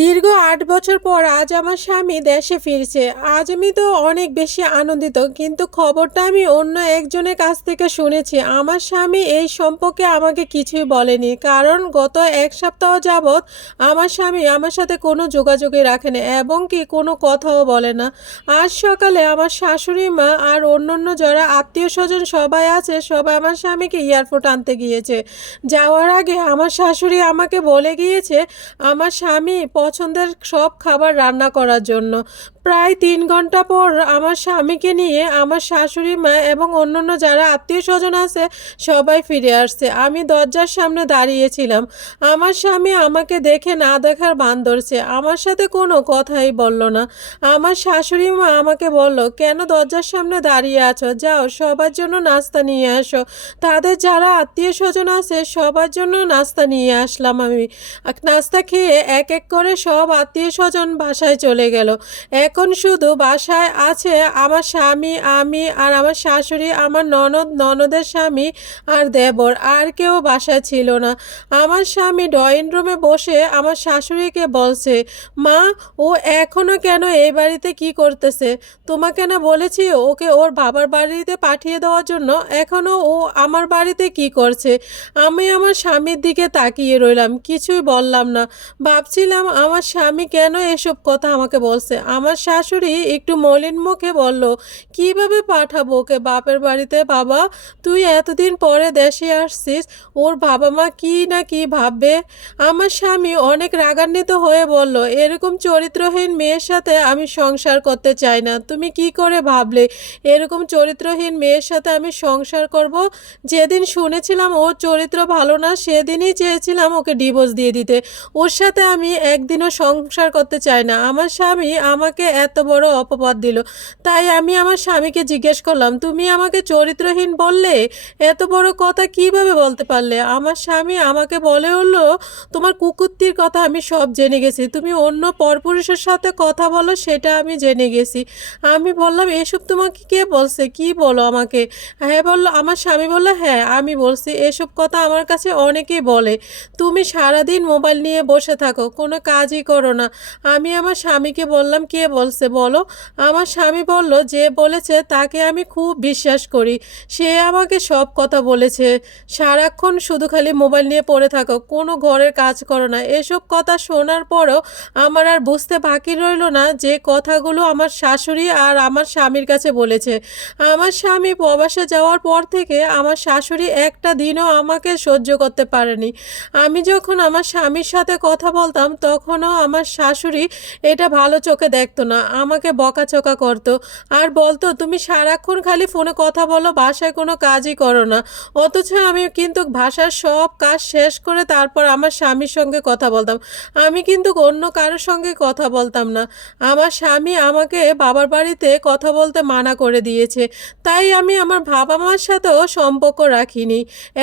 দীর্ঘ আট বছর পর আজ আমার স্বামী দেশে ফিরছে। আজ আমি তো অনেক বেশি আনন্দিত, কিন্তু খবরটা আমি অন্য একজনের কাছ থেকে শুনেছি। আমার স্বামী এই সম্পর্কে আমাকে কিছুই বলেনি, কারণ গত এক সপ্তাহ যাবৎ আমার স্বামী আমার সাথে কোনো যোগাযোগই রাখেনি এবং কি কোনো কথাও বলে না। আজ সকালে আমার শাশুড়ি মা আর অন্যান্য যারা আত্মীয় স্বজন সবাই আছে, সবাই আমার স্বামীকে এয়ারপোর্ট আনতে গিয়েছে। যাওয়ার আগে আমার শাশুড়ি আমাকে বলে গিয়েছে, আমার স্বামী পছন্দের সব খাবার রান্না করার জন্য। প্রায় তিন ঘণ্টা পর আমার স্বামীকে নিয়ে আমার শাশুড়ি মা এবং অন্যান্য যারা আত্মীয় স্বজন আছে সবাই ফিরে আসছে। আমি দরজার সামনে দাঁড়িয়েছিলাম। আমার স্বামী আমাকে দেখে না দেখার ভান ধরছে। আমার সাথে কোনো কথাই বলল না। আমার শাশুড়ি মা আমাকে বলল, কেন দরজার সামনে দাঁড়িয়ে আছো? যাও, সবার জন্য নাস্তা নিয়ে আসো। তাদের যারা আত্মীয় স্বজন আছে সবার জন্য নাস্তা নিয়ে আসলাম আমি। নাস্তা খেয়ে এক এক করে সব আত্মীয় স্বজন বাসায় চলে গেল। এখন শুধু বাসায় আছে আমার স্বামী, আমি আর আমার শাশুড়ি, আমার ননদ, ননদের স্বামী আর দেবর। আর কেউ বাসায় ছিল না। আমার স্বামী ড্রয়িং রুমে বসে আমার শাশুড়িকে বলছে, মা, ও এখনও কেন এই বাড়িতে কি করতেছে? তোমাকে না বলেছি ওকে ওর বাবার বাড়িতে পাঠিয়ে দেওয়ার জন্য। এখনও ও আমার বাড়িতে কি করছে? আমি আমার স্বামীর দিকে তাকিয়ে রইলাম, কিছুই বললাম না। ভাবছিলাম আমার স্বামী কেন এসব কথা আমাকে বলছে? আমার শাশুড়ি একটু মলিন মুখে বলল, কীভাবে পাঠাবো ওকে বাপের বাড়িতে, বাবা? তুই এতদিন পরে দেশে আসছিস, ওর বাবা মা কি না কি ভাববে? আমার স্বামী অনেক রাগান্বিত হয়ে বলল, এরকম চরিত্রহীন মেয়ের সাথে আমি সংসার করতে চাই না। তুমি কি করে ভাবলে, এরকম চরিত্রহীন মেয়ের সাথে আমি সংসার করব? যেদিন শুনেছিলাম ওর চরিত্র ভালো না, সেদিনই চেয়েছিলাম ওকে ডিভোর্স দিয়ে দিতে। ওর সাথে আমি একদিনও সংসার করতে চাই না। আমার স্বামী আমাকে এত বড় অপবাদ দিল। তাই আমি আমার স্বামীকে জিজ্ঞেস করলাম, তুমি আমাকে চরিত্রহীন বললে? এত বড় কথা কীভাবে বলতে পারলে? আমার স্বামী আমাকে বলে হলো তোমার কুকুরটির কথা আমি সব জেনে গেছি। তুমি অন্য পরপুরুষের সাথে কথা বলো, সেটা আমি জেনে গেছি। আমি বললাম, এসব তোমাকে কে বলছে? কি বলো আমাকে? হ্যাঁ বলল, আমার স্বামী বলল হ্যাঁ আমি বলছি। এসব কথা আমার কাছে অনেকেই বলে। তুমি সারাদিন মোবাইল নিয়ে বসে থাকো, কোনো কাজই করো না। আমি আমার স্বামীকে বললাম, কে বলছে, বলো। আমার স্বামী বলল, যে বলেছে তাকে আমি খুব বিশ্বাস করি। সে আমাকে সব কথা বলেছে। সারাক্ষণ শুধু খালি মোবাইল নিয়ে পড়ে থাকো, কোনো ঘরের কাজ করো না। এসব কথা শোনার পরও আমার আর বুঝতে বাকি রইল না যে কথাগুলো আমার শাশুড়ি আর আমার স্বামীর কাছে বলেছে। আমার স্বামী প্রবাসে যাওয়ার পর থেকে আমার শাশুড়ি একটা দিনও আমাকে সহ্য করতে পারেনি। আমি যখন আমার স্বামীর সাথে কথা বলতাম, তখনও আমার শাশুড়ি এটা ভালো চোখে দেখতো না, আমাকে বকাচকা করতো। আর বলতো, তুমি সারাক্ষণ খালি ফোনে কথা বলো, বাসায় কোনো কাজই করো না। অথচ আমি কিন্তু ভাষার সব কাজ শেষ করে তারপর আমার স্বামীর সঙ্গে কথা বলতাম। আমি কিন্তু অন্য কারোর সঙ্গে কথা বলতাম না। আমার স্বামী আমাকে বাবার বাড়িতে কথা বলতে মানা করে দিয়েছে। তাই আমি আমার বাবা মার সাথেও সম্পর্ক রাখিনি।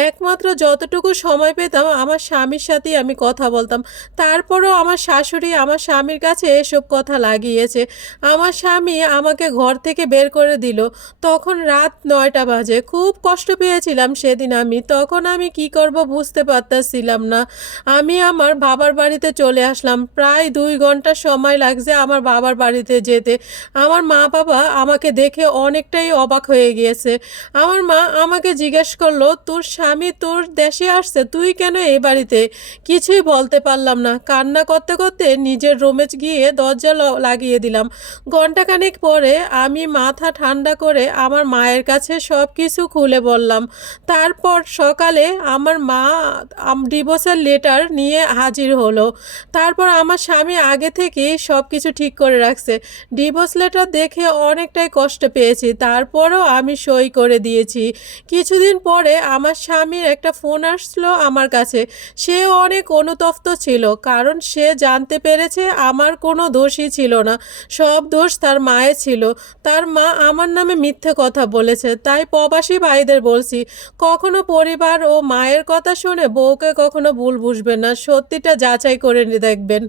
একমাত্র যতটুকু সময় পেতাম আমার স্বামীর সাথেই আমি কথা বলতাম। তারপরও আমার শাশুড়ি আমার স্বামীর কাছে এসব কথা লাগিয়েছে। আমার স্বামী আমাকে ঘর থেকে বের করে দিল। তখন রাত নয়টা বাজে। খুব কষ্ট পেয়েছিলাম সেদিন আমি। তখন আমি কি করব বুঝতে পারতেছিলাম না। আমি আমার বাবার বাড়িতে চলে আসলাম। প্রায় দুই ঘণ্টা সময় লাগছে আমার বাবার বাড়িতে যেতে। আমার মা বাবা আমাকে দেখে অনেকটাই অবাক হয়ে গিয়েছে। আমার মা আমাকে জিজ্ঞেস করল, তোর স্বামী তোর দেশে আসছে? তুই কেন এই বাড়িতে? কিছুই বলতে পারলাম না। কান্না করতে করতে নিজের রুমে গিয়ে দরজা লাগিয়ে দিলাম। ঘন্টাখানেক পরে আমি মাথা ঠান্ডা করে আমার মায়ের কাছে সব কিছু খুলে বললাম। তারপর সকালে আমার মা ডিভোর্সের লেটার নিয়ে হাজির হলো। তারপর আমার স্বামী আগে থেকেই সব কিছু ঠিক করে রাখছে। ডিভোর্স লেটার দেখে অনেকটাই কষ্ট পেয়েছি। তারপরও আমি সই করে দিয়েছি। কিছুদিন পরে আমার স্বামীর একটা ফোন আসলো আমার কাছে। সে অনেক অনুতপ্ত ছিল, কারণ সে জানতে পেরেছে আমার কোনো দোষই ছিল না। সব দোষ তার মায়ের ছিল। তার মা আমার নামে মিথ্যে কথা বলেছে। তাই প্রবাসী ভাইদের বলছি, কখনো পরিবার ও মায়ের কথা শুনে বউকে কখনো ভুল বুঝবেন না। সত্যিটা যাচাই করে দেখবেন।